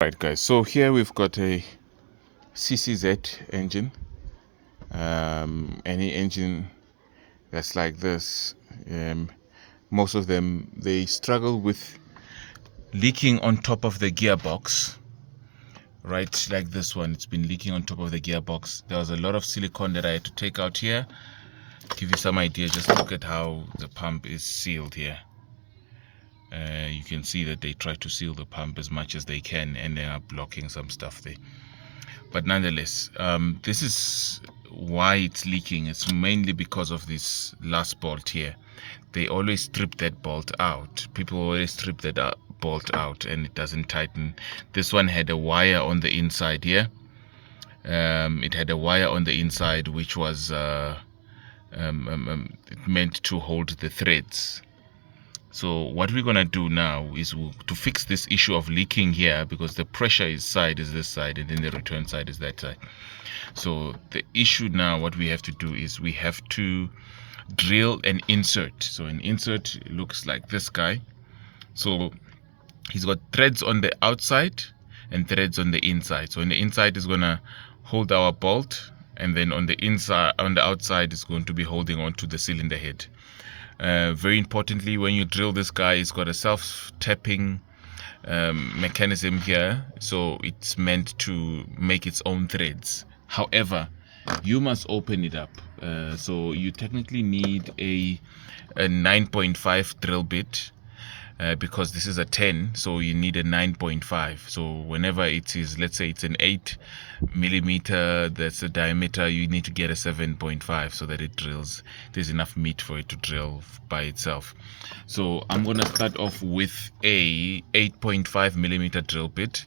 Right, guys, so here we've got a CCZ engine. Any engine that's like this, most of them, they struggle with leaking on top of the gearbox. Right, like this one, it's been leaking on top of the gearbox. There was a lot of silicone that I had to take out here. Give you some idea, just look at how the pump is sealed here. You can see that they try to seal the pump as much as they can, and they are blocking some stuff there. But nonetheless, this is why it's leaking. It's mainly because of this last bolt here. They always strip that bolt out. People always strip that bolt out, and it doesn't tighten. This one had a wire on the inside here. It had a wire on the inside which was meant to hold the threads. So what we're gonna do now is to fix this issue of leaking here, because the pressure side is this side and then the return side is that side. So the issue now, what we have to do is we have to drill an insert. So an insert looks like this guy. So he's got threads on the outside and threads on the inside. So on the inside is gonna hold our bolt, and then on the inside, on the outside, is going to be holding on to the cylinder head. Very importantly, when you drill this guy, it's got a self-tapping mechanism here, so it's meant to make its own threads. However, you must open it up, so you technically need a 9.5 drill bit, because this is a 10, so you need a 9.5. So whenever it is, let's say it's an 8mm, that's the diameter, you need to get a 7.5 so that it drills. There's enough meat for it to drill by itself. So I'm gonna start off with a 8.5mm drill bit.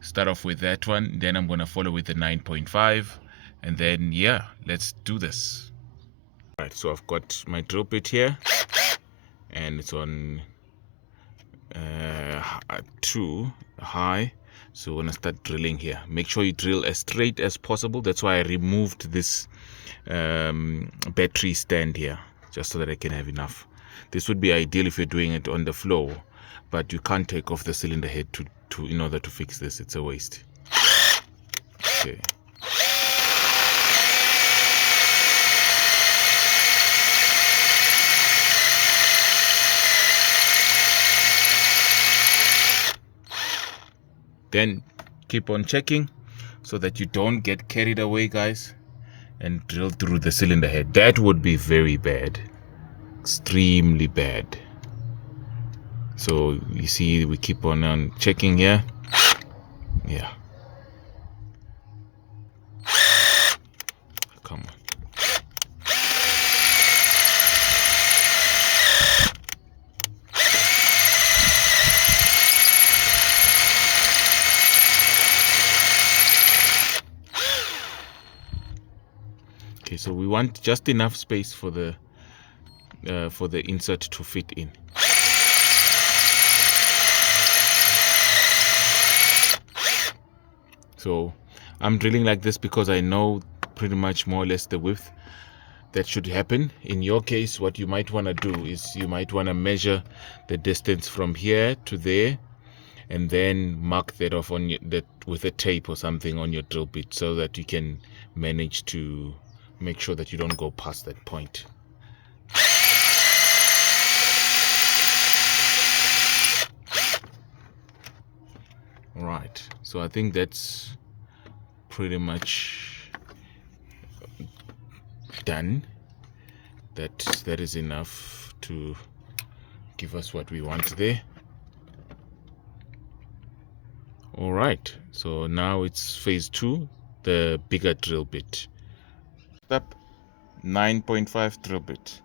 Start off with that one, then I'm gonna follow with the 9.5, and then yeah, let's do this. Right, so I've got my drill bit here, and it's on 2 high. So we're gonna start drilling here. Make sure you drill as straight as possible. That's why I removed this battery stand here, just so that I can have enough. This would be ideal if you're doing it on the floor, but you can't take off the cylinder head to in order to fix this. It's a waste. Okay. Then keep on checking so that you don't get carried away, guys, and drill through the cylinder head. That would be very bad, extremely bad. So you see, we keep on checking here. Yeah, come on. Okay, so we want just enough space for the insert to fit in. So I'm drilling like this because I know pretty much more or less the width that should happen. In your case, what you might want to do is you might want to measure the distance from here to there, and then mark that off on with a tape or something on your drill bit, so that you can manage to make sure that you don't go past that point. Right, so I think that's pretty much done. That is enough to give us what we want there. All right, so now it's phase 2, the bigger drill bit. Step 9.5 drill bit.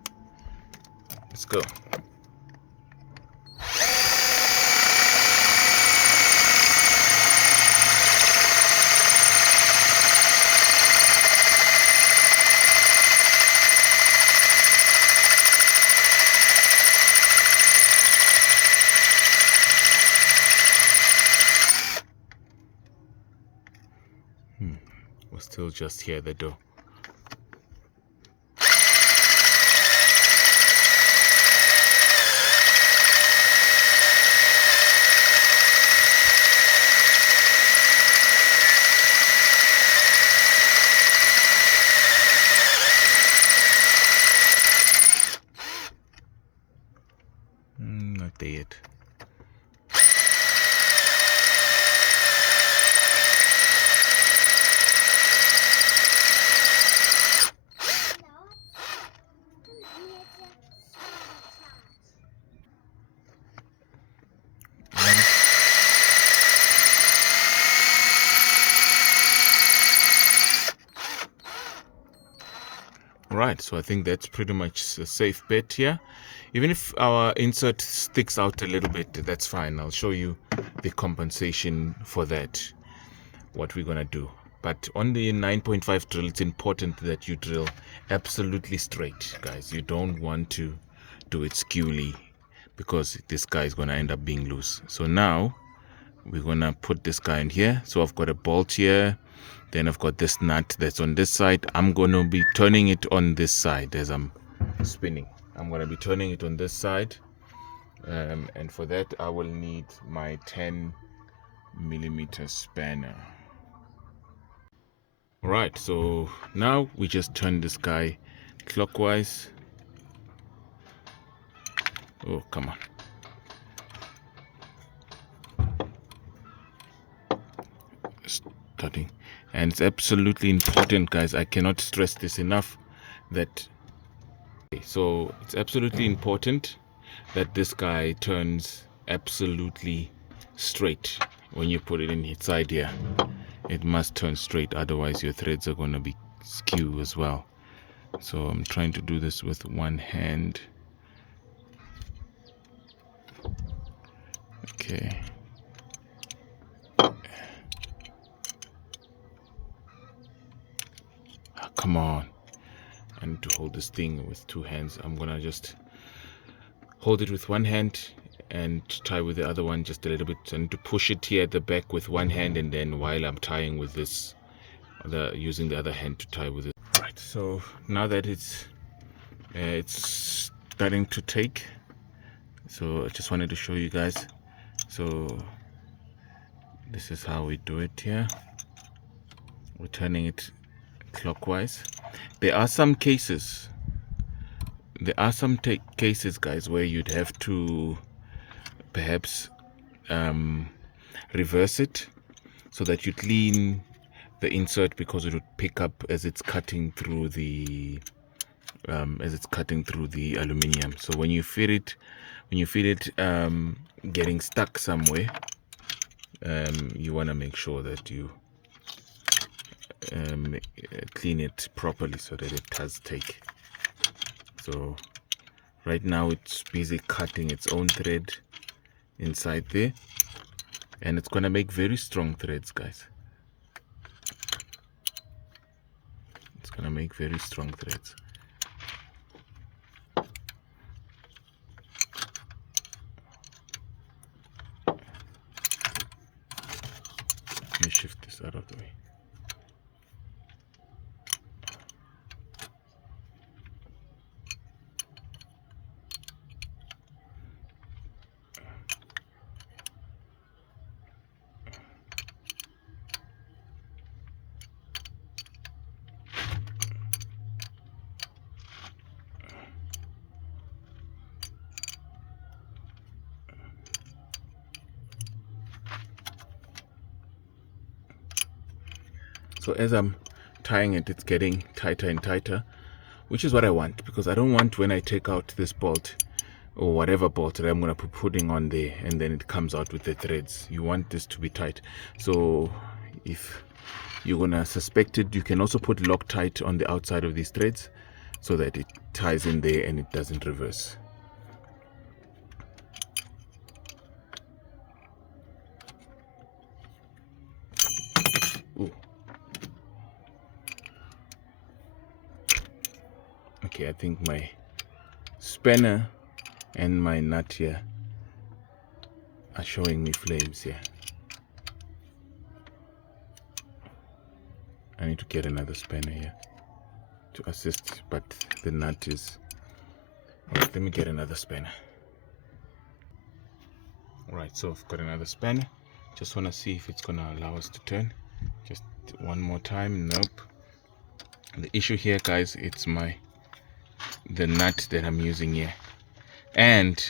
Let's go. We're still just here, the door. Right, so I think that's pretty much a safe bet here. Even if our insert sticks out a little bit, that's fine. I'll show you the compensation for that, what we're gonna do. But on the 9.5 drill, it's important that you drill absolutely straight, guys. You don't want to do it skewly, because this guy is gonna end up being loose. So now we're gonna put this guy in here. So I've got a bolt here, then I've got this nut that's on this side. I'm gonna be turning it on this side as I'm spinning. I'm gonna be turning it on this side, and for that I will need my 10mm spanner. Right, so now we just turn this guy clockwise. Oh, come on. Starting. And it's absolutely important, guys, I cannot stress this enough, that so it's absolutely important that this guy turns absolutely straight. When you put it in inside here, it must turn straight, otherwise your threads are going to be skew as well. So I'm trying to do this with one hand. Okay. Oh, come on. I need to hold this thing with two hands. I'm gonna just hold it with one hand and tie with the other one just a little bit. I need to push it here at the back with one hand, and then while I'm tying with this, using the other hand to tie with it. Right, so now that it's starting to take, so I just wanted to show you guys. So this is how we do it here. We're turning it clockwise. There are some cases, guys, where you'd have to perhaps reverse it so that you clean the insert, because it would pick up as it's cutting through the aluminium. So when you feel it getting stuck somewhere, you want to make sure that you clean it properly so that it does take. So right now it's busy cutting its own thread inside there, and it's gonna make very strong threads, guys. It's gonna make very strong threads. Let me shift this out of the way. So as I'm tying it, it's getting tighter and tighter, which is what I want, because I don't want, when I take out this bolt or whatever bolt that I'm going to be putting on there and then it comes out with the threads, you want this to be tight. So if you're going to suspect it, you can also put Loctite on the outside of these threads so that it ties in there and it doesn't reverse. Ooh. Okay, I think my spanner and my nut here are showing me flames here. I need to get another spanner here to assist, but the nut is... Right, let me get another spanner. Alright, so I've got another spanner. Just want to see if it's going to allow us to turn. Just one more time. Nope. The issue here, guys, it's the nut that I'm using here, and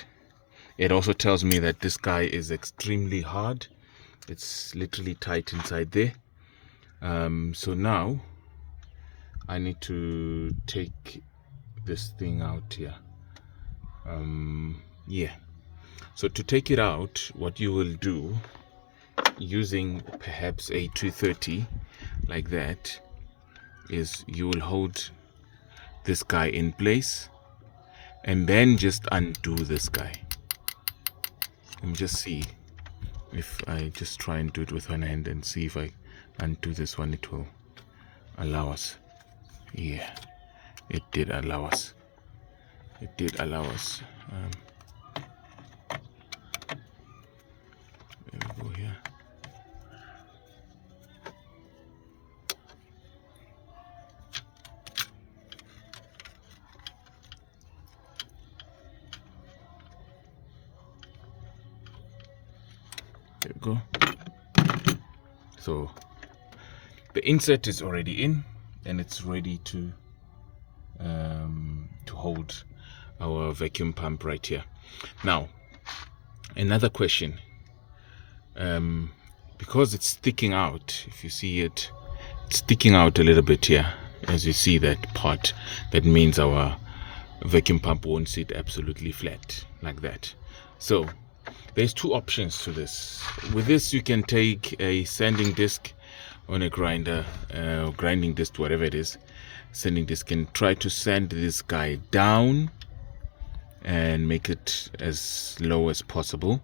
it also tells me that this guy is extremely hard. It's literally tight inside there. So now I need to take this thing out here. Yeah, so to take it out, what you will do, using perhaps a 230 like that, is you will hold this guy in place, and then just undo this guy. Let me just see if I just try and do it with one hand and see if I undo this one, it will allow us. Yeah, it did allow us. It did allow us. There we go here. There we go. So the insert is already in, and it's ready to hold our vacuum pump right here. Now, another question, because it's sticking out, if you see it, it's sticking out a little bit here. As you see that part, that means our vacuum pump won't sit absolutely flat like that. So there's two options to this. With this, you can take a sanding disc on a grinder, grinding disc, whatever it is, sanding disc, and try to sand this guy down and make it as low as possible.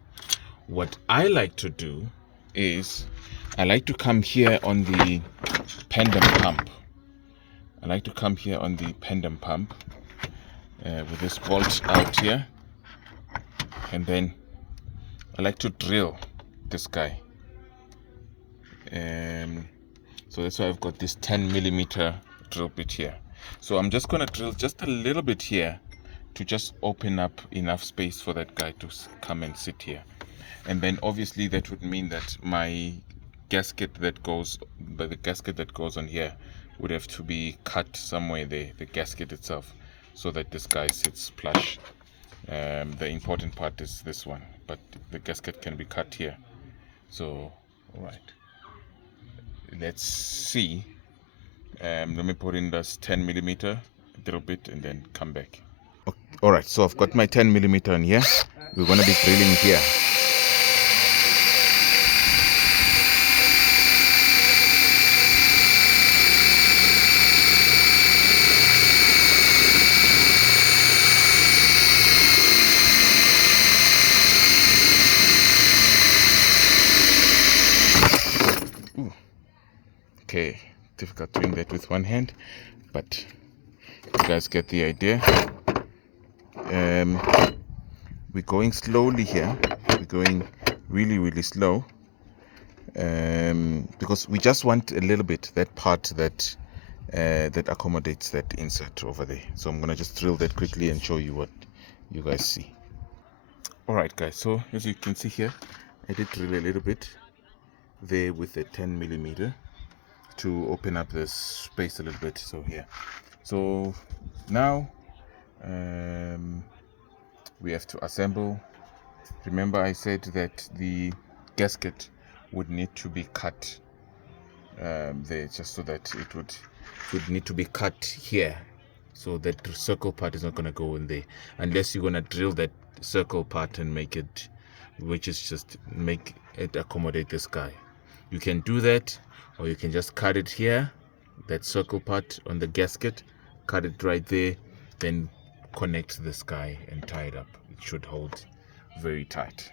What I like to do is I like to come here on the pendant pump. I like to come here on the pendant pump with this bolt out here, and then I like to drill this guy. So that's why I've got this 10mm drill bit here. So I'm just gonna drill just a little bit here to just open up enough space for that guy to come and sit here. And then obviously that would mean that my gasket that goes, but the gasket that goes on here would have to be cut somewhere there, the gasket itself, so that this guy sits flush. The important part is this one, but the gasket can be cut here. So, all right, let's see. Let me put in this 10mm drill bit and then come back. Okay. All right, so I've got my 10mm in here. We're going to be drilling here. Ooh. Okay, difficult doing that with one hand, but you guys get the idea. We're going slowly here. We're going really slow, because we just want a little bit, that part that that accommodates that insert over there. So I'm gonna just drill that quickly and show you what you guys see. All right, guys, so as you can see here, I did drill a little bit there with the 10mm to open up this space a little bit. So here, so now we have to assemble. Remember I said that the gasket would need to be cut there, just so that it would need to be cut here, so that the circle part is not going to go in there, unless you're going to drill that circle part and make it, which is just make it accommodate this guy. You can do that, or you can just cut it here, that circle part on the gasket, cut it right there, then connect this guy and tie it up. It should hold very tight.